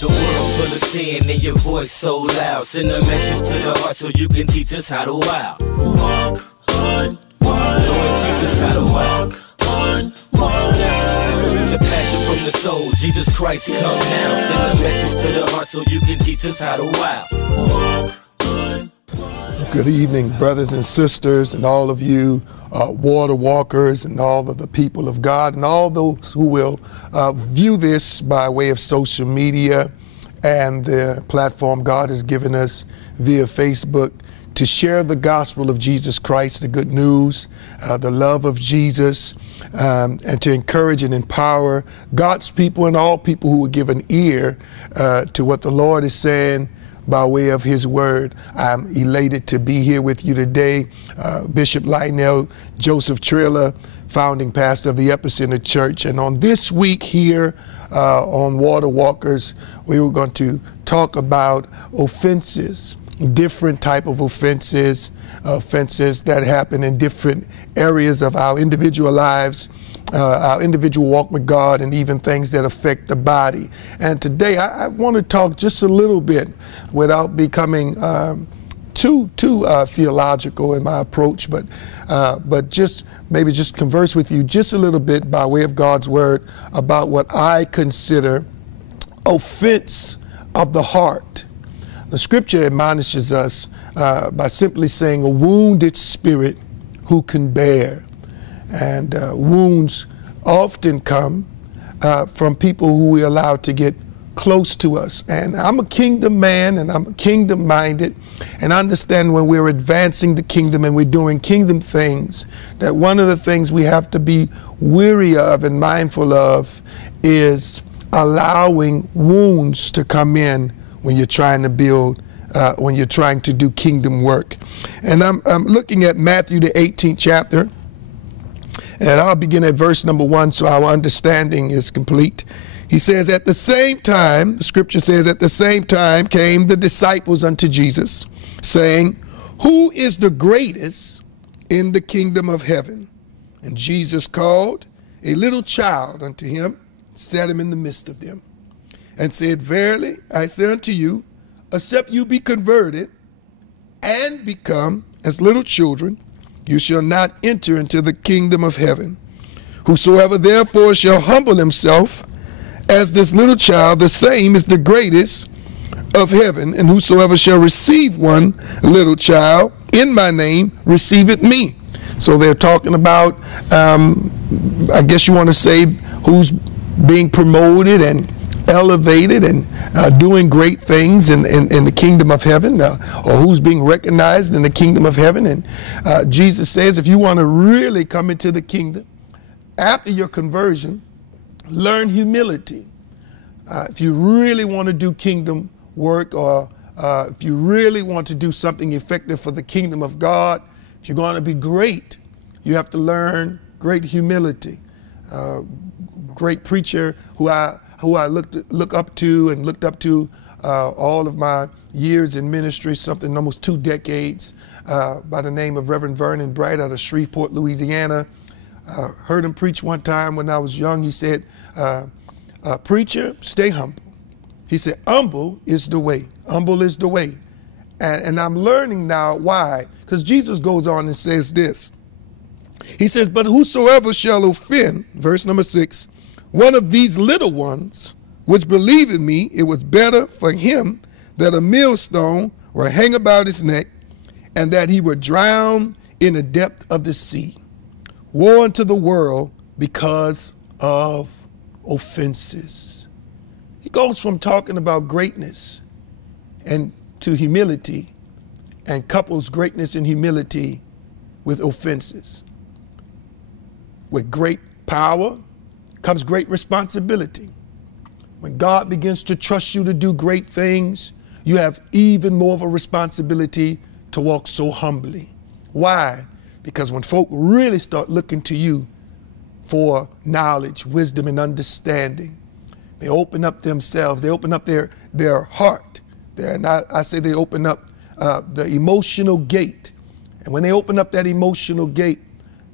The world full of sin and your voice so loud. Send a message to the heart so you can teach us how to wow. Walk on water. Lord, teach us how to walk on water. The passion from the soul, Jesus Christ, come now. Send a message to the heart so you can teach us how to wow. Walk on water. Good evening, brothers and sisters, and all of you water walkers, and all of the people of God, and all those who will view this by way of social media and the platform God has given us via Facebook to share the gospel of Jesus Christ, the good news, the love of Jesus, and to encourage and empower God's people and all people who will give an ear to what the Lord is saying by way of his word. I'm elated to be here with you today. Bishop Lionel Joseph Trilla, founding pastor of the Epicenter Church. And on this week here on Water Walkers, we were going to talk about offenses, different type of offenses that happen in different areas of our individual lives, our individual walk with God, and even things that affect the body. And today I want to talk just a little bit without becoming too theological in my approach, but just maybe just converse with you just a little bit by way of God's word about what I consider offense of the heart. The scripture admonishes us by simply saying a wounded spirit who can bear. And wounds often come from people who we allow to get close to us. And I'm a kingdom man, and I'm kingdom minded, and I understand when we're advancing the kingdom and we're doing kingdom things, that one of the things we have to be weary of and mindful of is allowing wounds to come in when you're trying to build, when you're trying to do kingdom work. And I'm looking at Matthew, the 18th chapter, and I'll begin at verse number 1 so our understanding is complete. He says, at the same time, the scripture says, at the same time came the disciples unto Jesus, saying, who is the greatest in the kingdom of heaven? And Jesus called a little child unto him, set him in the midst of them, and said, verily, I say unto you, except you be converted and become as little children, you shall not enter into the kingdom of heaven. Whosoever therefore shall humble himself as this little child, the same is the greatest of heaven. And whosoever shall receive one little child in my name, receiveth me. So they're talking about, I guess you want to say, who's being promoted and elevated and doing great things in the kingdom of heaven, or who's being recognized in the kingdom of heaven. And Jesus says, if you want to really come into the kingdom after your conversion, learn humility. If you really want to do kingdom work, or if you really want to do something effective for the kingdom of God, if you're going to be great, you have to learn great humility. Great preacher who I look up to and looked up to all of my years in ministry, something almost 2 decades, by the name of Reverend Vernon Bright out of Shreveport, Louisiana. Heard him preach one time when I was young. He said, preacher, stay humble. He said, humble is the way. Humble is the way. And I'm learning now why. Because Jesus goes on and says this. He says, but whosoever shall offend, verse number 6, one of these little ones which believe in me, it was better for him that a millstone were hang about his neck, and that he were drowned in the depth of the sea. Woe unto the world because of offenses. He goes from talking about greatness and to humility, and couples greatness and humility with offenses. With great power comes great responsibility. When God begins to trust you to do great things, you have even more of a responsibility to walk so humbly. Why? Because when folk really start looking to you for knowledge, wisdom, and understanding, they open up themselves, they open up their heart. And I say they open up the emotional gate. And when they open up that emotional gate,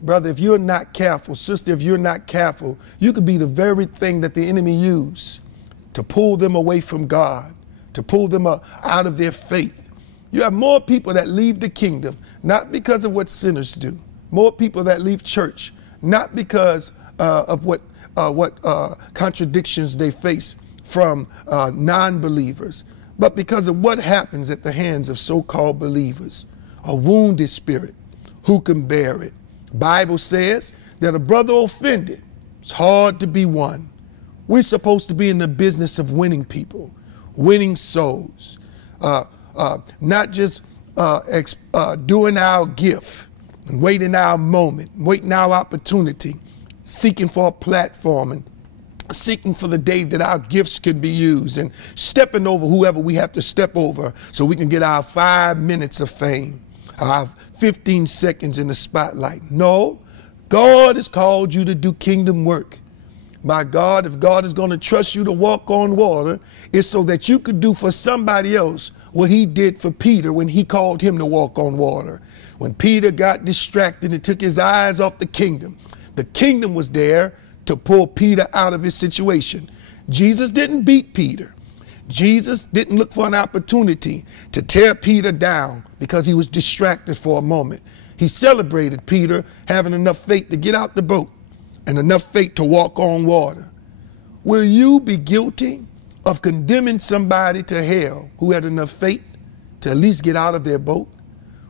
brother, if you're not careful, sister, if you're not careful, you could be the very thing that the enemy used to pull them away from God, to pull them out of their faith. You have more people that leave the kingdom, not because of what sinners do. More people that leave church, not because of what contradictions they face from non-believers, but because of what happens at the hands of so-called believers. A wounded spirit, who can bear it? Bible says that a brother offended, it's hard to be won. We're supposed to be in the business of winning people, winning souls, not just doing our gift and waiting our moment, waiting our opportunity, seeking for a platform and seeking for the day that our gifts can be used and stepping over whoever we have to step over so we can get our 5 minutes of fame, our 15 seconds in the spotlight. No, God has called you to do kingdom work. My God, if God is going to trust you to walk on water, it's so that you could do for somebody else what he did for Peter when he called him to walk on water. When Peter got distracted and took his eyes off the kingdom was there to pull Peter out of his situation. Jesus didn't beat Peter. Jesus didn't look for an opportunity to tear Peter down because he was distracted for a moment. He celebrated Peter having enough faith to get out the boat and enough faith to walk on water. Will you be guilty of condemning somebody to hell who had enough faith to at least get out of their boat?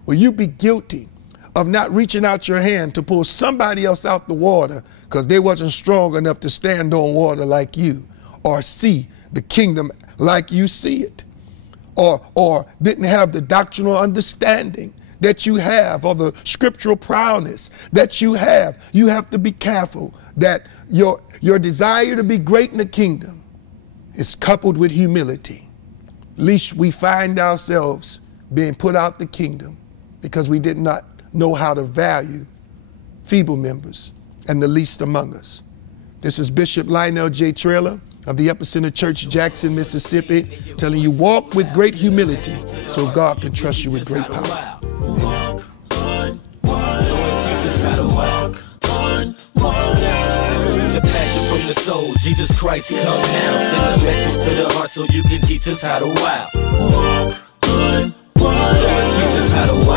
Will you be guilty of not reaching out your hand to pull somebody else out the water because they wasn't strong enough to stand on water like you, or see the kingdom like you see it, or didn't have the doctrinal understanding that you have, or the scriptural prowess that you have? You have to be careful that your desire to be great in the kingdom is coupled with humility. Least we find ourselves being put out the kingdom because we did not know how to value feeble members and the least among us. This is Bishop Lionel J. Traylor of the Epicenter Church, Jackson, Mississippi, telling you walk with great humility so God can trust you with great power. Walk on water. Teach us how to walk on water. The passion from the soul, Jesus Christ, come down. Send a message to the heart so you can teach us how to wow. Walk on water. Teach us how to walk.